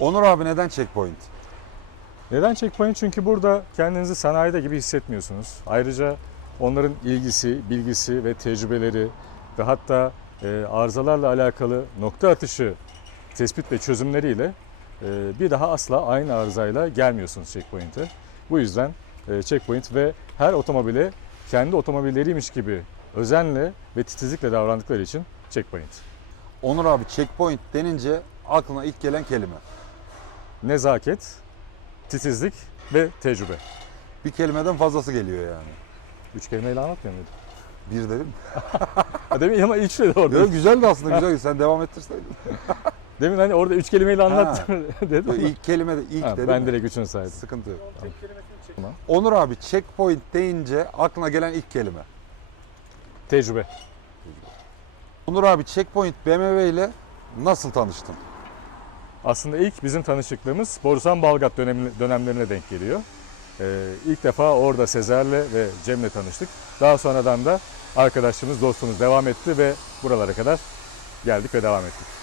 Onur abi neden checkpoint? Neden checkpoint? Çünkü burada kendinizi sanayide gibi hissetmiyorsunuz. Ayrıca onların ilgisi, bilgisi ve tecrübeleri ve hatta e, arızalarla alakalı nokta atışı tespit ve çözümleriyle e, bir daha asla aynı arızayla gelmiyorsunuz checkpoint'e. Bu yüzden e, checkpoint ve her otomobile kendi otomobilleriymiş gibi özenle ve titizlikle davrandıkları için checkpoint. Onur abi checkpoint denince aklına ilk gelen kelime. Nezaket, titizlik ve tecrübe. Bir kelimeden fazlası geliyor yani. Üç kelimeyle anlatmıyor muydum? Bir dedim. Ha, Demin ama üç dedi orada. Yok güzeldi aslında güzel. Sen devam ettirseydin. Demin hani orada üç kelimeyle anlat dedim. ama. ilk kelime de ilk Ha, dedim. ben ya. direkt üçünü saydım. Sıkıntı yok. Tamam. Onur abi checkpoint deyince aklına gelen ilk kelime. Tecrübe. Onur abi checkpoint BMW ile nasıl tanıştın? Aslında ilk bizim tanışıklığımız Borusan Balgat dönemlerine denk geliyor. Ee, ilk defa orada Sezer'le ve Cem'le tanıştık. Daha sonradan da arkadaşlığımız, dostluğumuz devam etti ve buralara kadar geldik ve devam ettik.